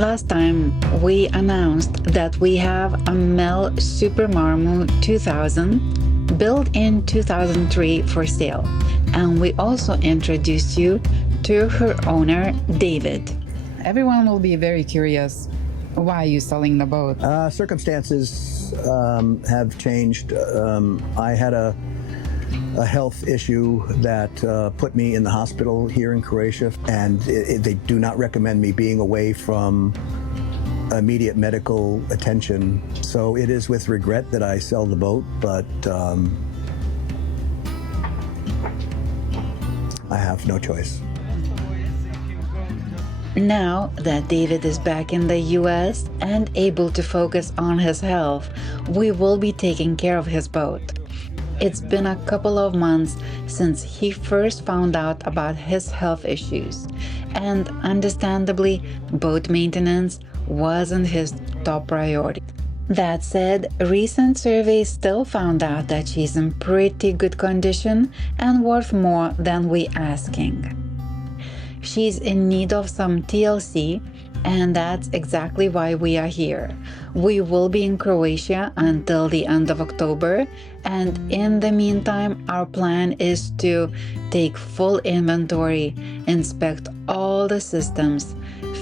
Last time we announced that we have Amel Super Maramu 2000 built in 2003 for sale, and we also introduced you to her owner, David. Everyone will be very curious. Why are you selling the boat? Circumstances have changed. I had a health issue that put me in the hospital here in Croatia, and they do not recommend me being away from immediate medical attention. So it is with regret that I sell the boat, but I have no choice. Now that David is back in the US and able to focus on his health, we will be taking care of his boat. It's been a couple of months since he first found out about his health issues, and understandably, boat maintenance wasn't his top priority. That said, recent surveys still found out that she's in pretty good condition and worth more than we asking. She's in need of some TLC, and that's exactly why we are here. We will be in Croatia until the end of October, and in the meantime, our plan is to take full inventory, inspect all the systems,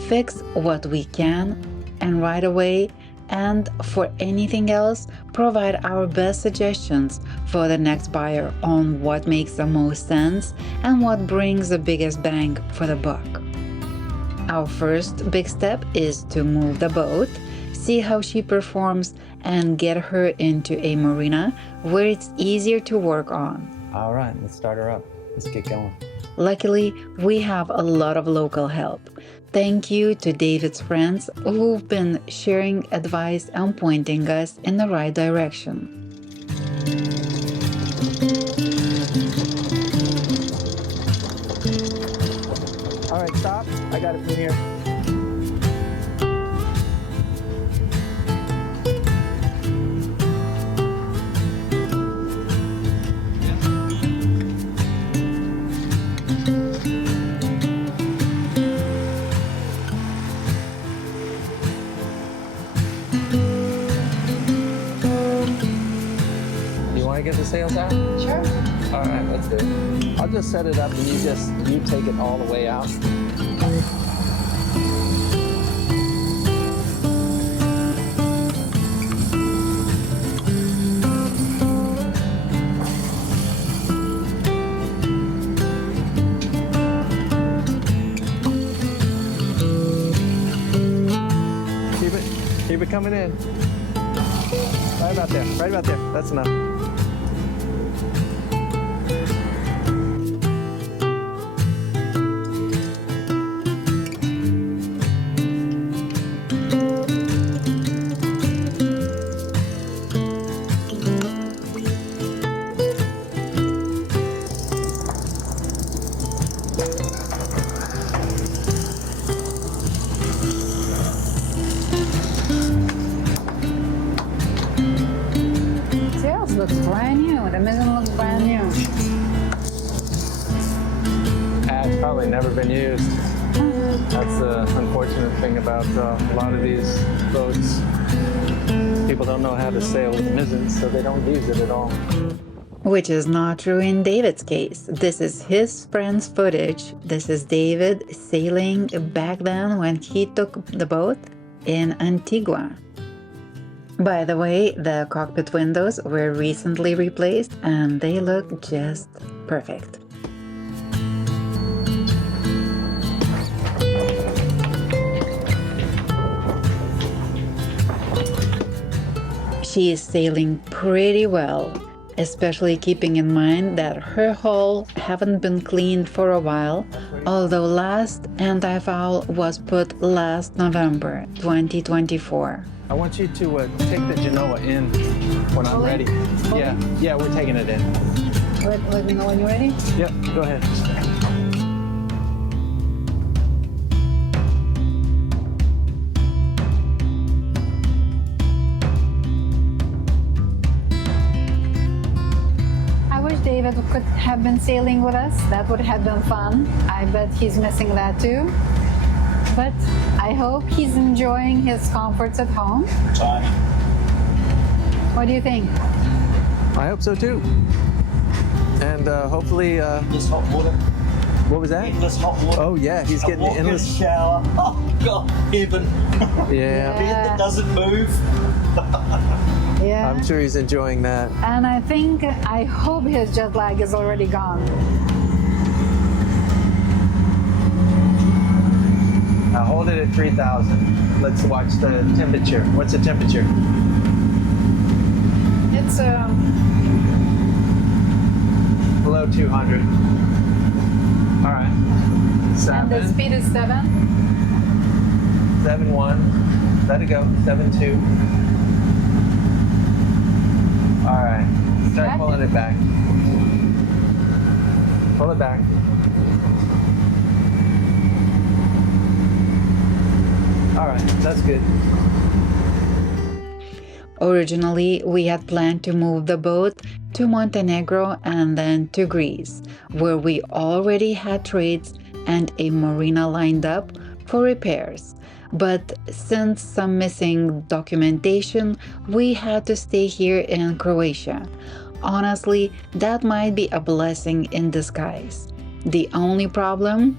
fix what we can, and right away, and for anything else, provide our best suggestions for the next buyer on what makes the most sense and what brings the biggest bang for the buck. Our first big step is to move the boat, see how she performs, and get her into a marina where it's easier to work on. All right, let's start her up. Let's get going. Luckily, we have a lot of local help. Thank you to David's friends who've been sharing advice and pointing us in the right direction. All right, stop. I got it from here. Get the sails out? Sure. All right, let's do it. I'll just set it up and you take it all the way out. Keep it coming in. Right about there, right about there. That's enough. Looks brand new. The mizzen looks brand new. It's probably never been used. That's the unfortunate thing about a lot of these boats. People don't know how to sail with mizzen, so they don't use it at all. Which is not true in David's case. This is his friend's footage. This is David sailing back then when he took the boat in Antigua. By the way, the cockpit windows were recently replaced and they look just perfect. She is sailing pretty well, especially keeping in mind that her hull haven't been cleaned for a while, although last anti-foul was put last November 2024. I want you to take the Genoa in when I'm ready. Yeah, we're taking it in. Let me know when you're ready. Yep, go ahead. David could have been sailing with us. That would have been fun. I bet he's missing that too. But I hope he's enjoying his comforts at home. Tiny. What do you think? I hope so too. And hopefully, Endless hot water. what was that? Endless hot water. Oh yeah, he's getting Walk in the endless. shower. Oh God, heaven. Yeah, Bed that doesn't move. Yeah. I'm sure he's enjoying that. And I hope his jet lag is already gone. Now hold it at 3,000. Let's watch the temperature. What's the temperature? It's Below 200. All right. and the 7, speed is 7. 7.1. Let it go. 7.2. All right. Start Okay. pulling it back. Pull it back. All right. That's good. Originally, we had planned to move the boat to Montenegro and then to Greece, where we already had trades and a marina lined up for repairs. But since some missing documentation, we had to stay here in Croatia. Honestly, that might be a blessing in disguise. The only problem?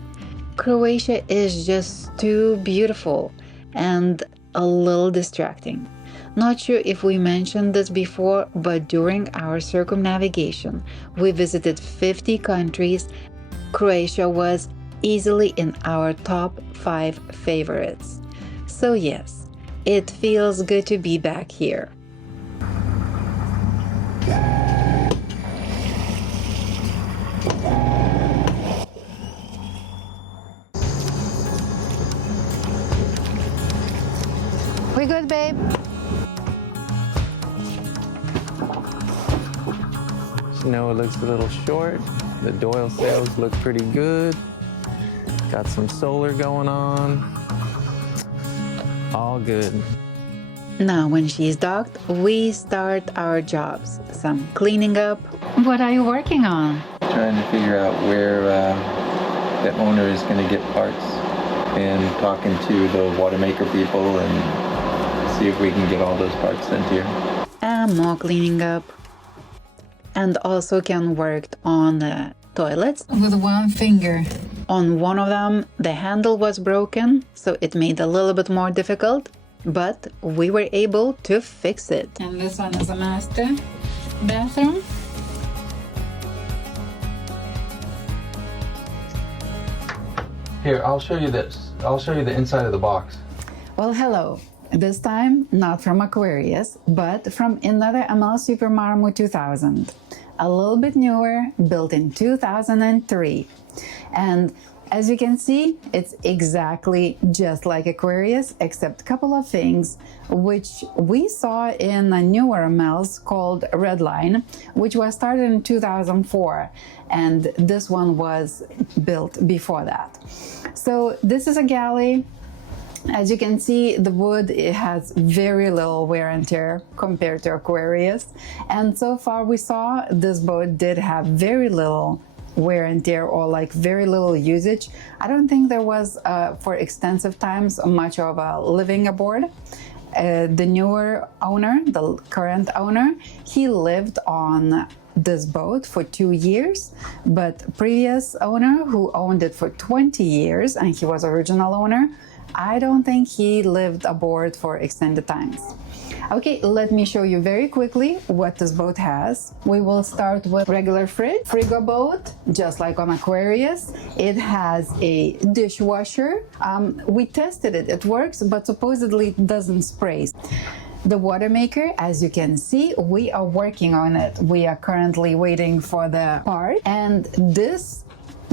Croatia is just too beautiful and a little distracting. Not sure if we mentioned this before, but during our circumnavigation, we visited 50 countries. Croatia was easily in our top 5 favorites. So yes, it feels good to be back here. We good, babe? Noah looks a little short. The Doyle sails look pretty good. Got some solar going on. All good. Now, when she's docked, we start our jobs. Some cleaning up. What are you working on? Trying to figure out where the owner is going to get parts and talking to the water maker people and see if we can get all those parts sent here. And more cleaning up. And also Ken worked on the toilets with one finger. On one of them, the handle was broken, so it made it a little bit more difficult, but we were able to fix it. And this one is a master bathroom. Here, I'll show you this. I'll show you the inside of the box. Well, hello. This time, not from Aquarius, but from another Amel Super Maramu 2000. A little bit newer, built in 2003. And as you can see, it's exactly just like Aquarius, except a couple of things which we saw in a newer Amels called Redline, which was started in 2004. And this one was built before that. So this is a Galley. As you can see, the wood, it has very little wear and tear compared to Aquarius. And so far we saw this boat did have very little wear and tear, or like very little usage. I don't think there was, for extensive times, much of a living aboard. The newer owner, the current owner, he lived on this boat for 2 years, but previous owner who owned it for 20 years, and he was original owner, I don't think he lived aboard for extended times. Okay, let me show you very quickly what this boat has. We will start with regular fridge, frigo boat, just like on Aquarius. It has a dishwasher. We tested it, it works, but supposedly it doesn't spray. The water maker, as you can see, we are working on it. We are currently waiting for the part, and this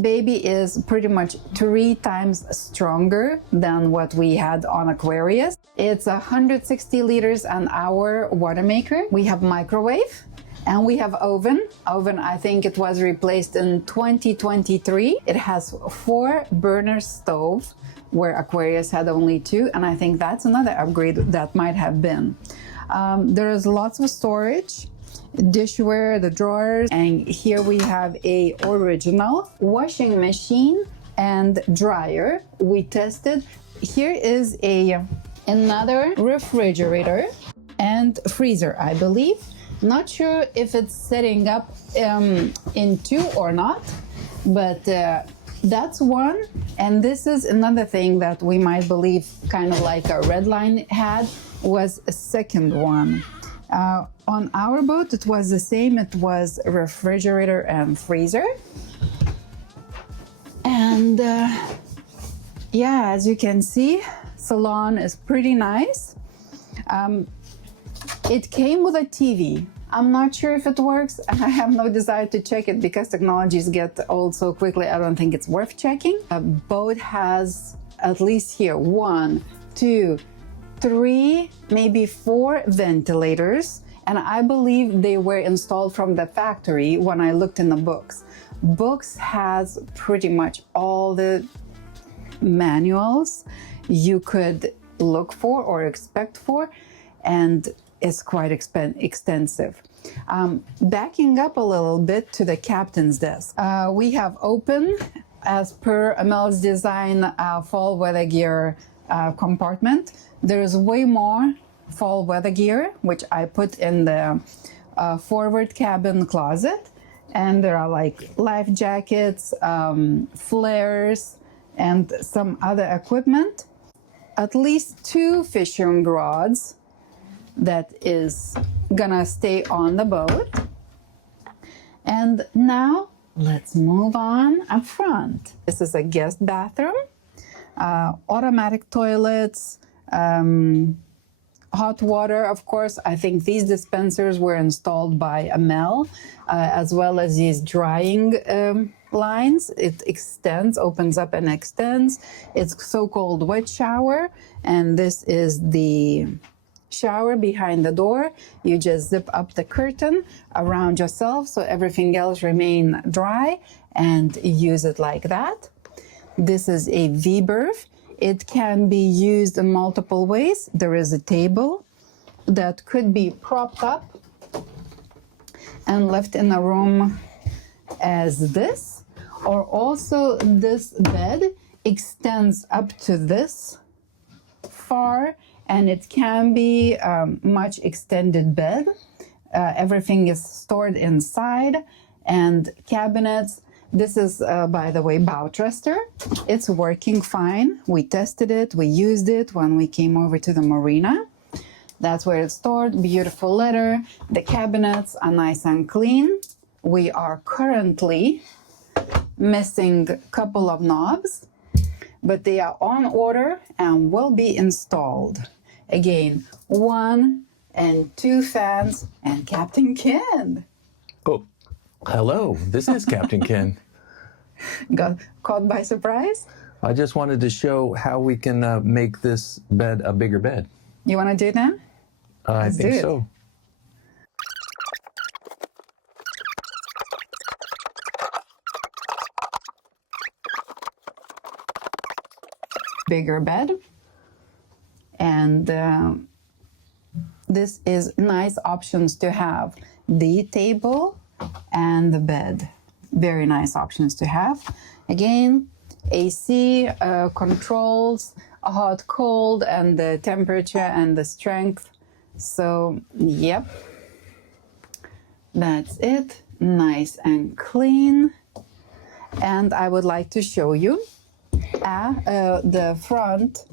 baby is pretty much 3 times stronger than what we had on Aquarius. It's 160 liters an hour water maker. We have microwave and we have oven. Oven, I think it was replaced in 2023. It has 4 burner stove, where Aquarius had only 2, and I think that's another upgrade that might have been. There's lots of storage, dishware, the drawers, and here we have a original washing machine and dryer. We tested here is another refrigerator and freezer, I believe. Not sure if it's setting up in two or not, but that's one. And this is another thing that we might believe kind of like a red line had, was a second one. On our boat, it was the same. It was a refrigerator and freezer. And yeah, as you can see, Salon is pretty nice. It came with a TV. I'm not sure if it works, and I have no desire to check it because technologies get old so quickly. I don't think it's worth checking. A boat has at least here 1, 2, 3, maybe 4 ventilators, and I believe they were installed from the factory when I looked in the books. Books has pretty much all the manuals you could look for or expect for, and it's quite extensive. Backing up a little bit to the captain's desk, we have open, as per Amel's design, fall weather gear compartment. There's way more fall weather gear, which I put in the forward cabin closet. And there are like life jackets, flares, and some other equipment. At least 2 fishing rods that is gonna stay on the boat. And now let's move on up front. This is a guest bathroom, automatic toilets, hot water, of course. I think these dispensers were installed by Amel, as well as these drying lines. It extends, opens up and extends. It's so-called wet shower, and this is the shower behind the door. You just zip up the curtain around yourself so everything else remain dry, and use it like that. This is a V-berth. It can be used in multiple ways. There is a table that could be propped up and left in a room as this, or also this bed extends up to this far, and it can be much extended bed. Everything is stored inside, and cabinets. This is, by the way, bow thruster. It's working fine. We tested it. We used it when we came over to the marina. That's where it's stored. Beautiful leather. The cabinets are nice and clean. We are currently missing a couple of knobs, but they are on order and will be installed. Again, 1 and 2 fans and Captain Ken. Oh, hello. This is Captain Ken. Got caught by surprise? I just wanted to show how we can make this bed a bigger bed. You want to do it now? I Let's think do it. so. Bigger bed. And this is nice options to have. The table and the bed. Very nice options to have. Again, AC controls hot, cold, and the temperature and the strength. So, yep. That's it. Nice and clean. And I would like to show you the front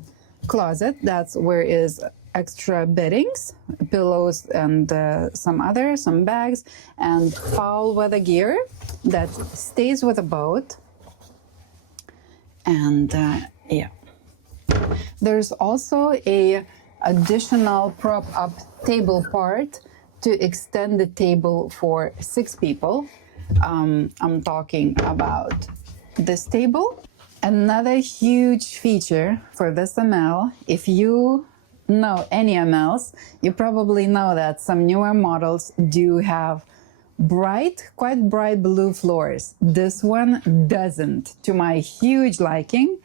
closet. That's where is extra beddings, pillows, and some bags, and foul weather gear that stays with the boat. And yeah, there's also a additional prop up table part to extend the table for 6 people. I'm talking about this table. Another huge feature for this Amel, if you know any Amels, you probably know that some newer models do have quite bright blue floors. This one doesn't, to my huge liking.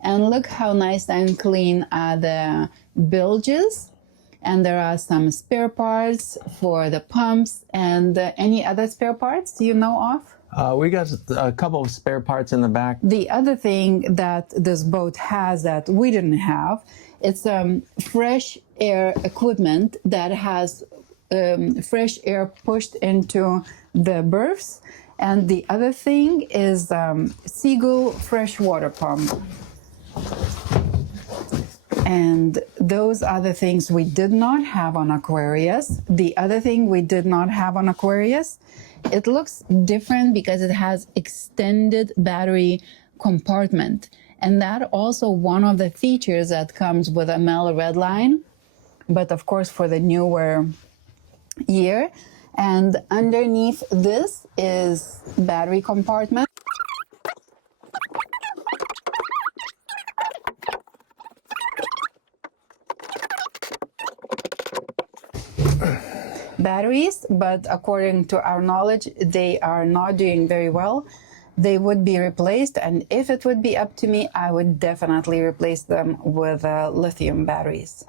And look how nice and clean are the bilges. And there are some spare parts for the pumps and any other spare parts you know of? We got a couple of spare parts in the back. The other thing that this boat has that we didn't have, it's fresh air equipment that has fresh air pushed into the berths. And the other thing is Seagull freshwater pump. And those are the things we did not have on Aquarius. The other thing we did not have on Aquarius, it looks different because it has extended battery compartment. And that also one of the features that comes with Amel Redline, but of course for the newer year. And underneath this is battery compartment. Batteries, but according to our knowledge, they are not doing very well. They would be replaced, and if it would be up to me, I would definitely replace them with lithium batteries.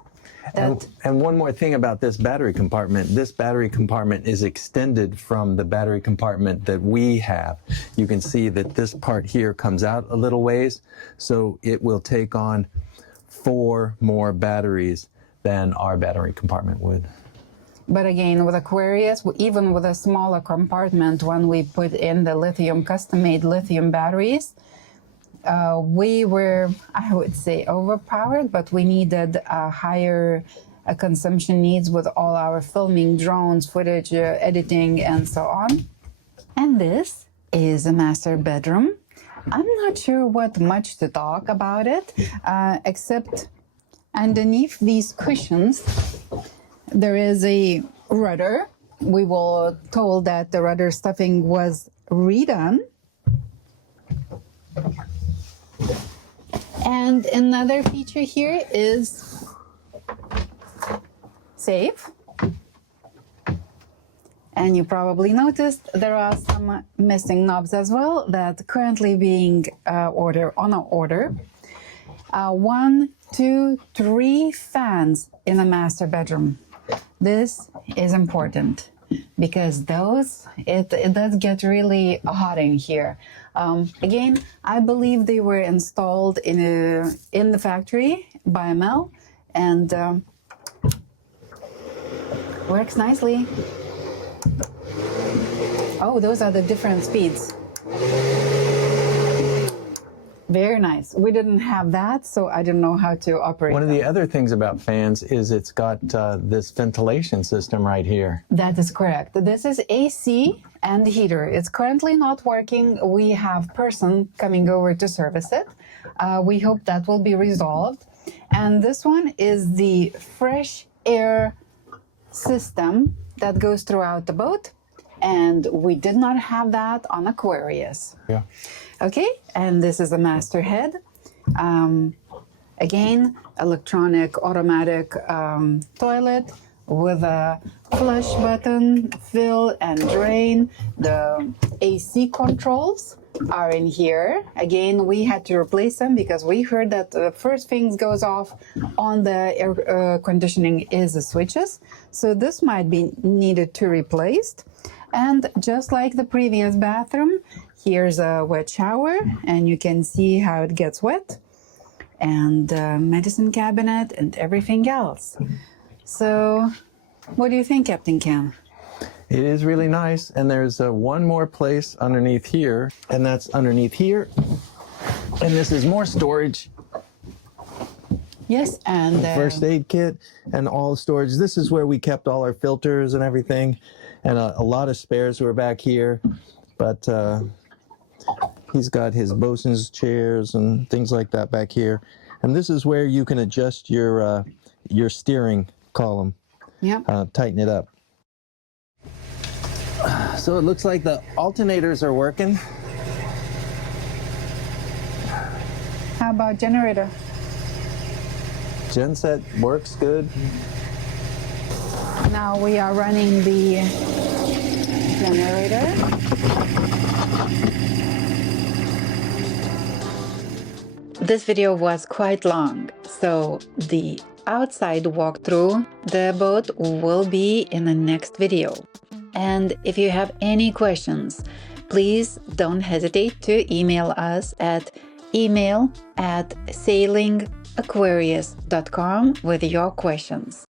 And one more thing about this battery compartment. This battery compartment is extended from the battery compartment that we have. You can see that this part here comes out a little ways, so it will take on 4 more batteries than our battery compartment would. But again, with Aquarius, even with a smaller compartment, when we put in the lithium, custom-made lithium batteries, we were, I would say, overpowered, but we needed a higher consumption needs with all our filming, drones, footage, editing, and so on. And this is a master bedroom. I'm not sure what much to talk about it, except underneath these cushions, there is a rudder. We were told that the rudder stuffing was redone. And another feature here is safe. And you probably noticed there are some missing knobs as well that currently being on order. 1, 2, 3 fans in a master bedroom. This is important because it does get really hot in here. Again, I believe they were installed in the factory by Amel and works nicely. Oh, those are the different speeds. Very nice. We didn't have that, so I didn't know how to operate One of them. the other things about fans is it's got this ventilation system right here. That is correct. This is AC and heater. It's currently not working. We have person coming over to service it. We hope that will be resolved. And this one is the fresh air system that goes throughout the boat. And we did not have that on Aquarius. Yeah. Okay, and this is a master head. Again, electronic automatic toilet with a flush button, fill and drain. The AC controls are in here. Again, we had to replace them because we heard that the first thing goes off on the air conditioning is the switches. So this might be needed to replaced. And just like the previous bathroom, here's a wet shower, and you can see how it gets wet, and medicine cabinet and everything else. So, what do you think, Captain Ken? It is really nice, and there's one more place underneath here, and that's underneath here. And this is more storage. Yes, and First aid kit and all the storage. This is where we kept all our filters and everything, and a lot of spares were back here. But he's got his bosun's chairs and things like that back here. And this is where you can adjust your steering column. yeah. Tighten it up. So it looks like the alternators are working. How about generator? Genset works good. Now we are running the generator. This video was quite long, so the outside walkthrough the boat will be in the next video. And if you have any questions, Please don't hesitate to email us at email@sailingaquarius.com with your questions.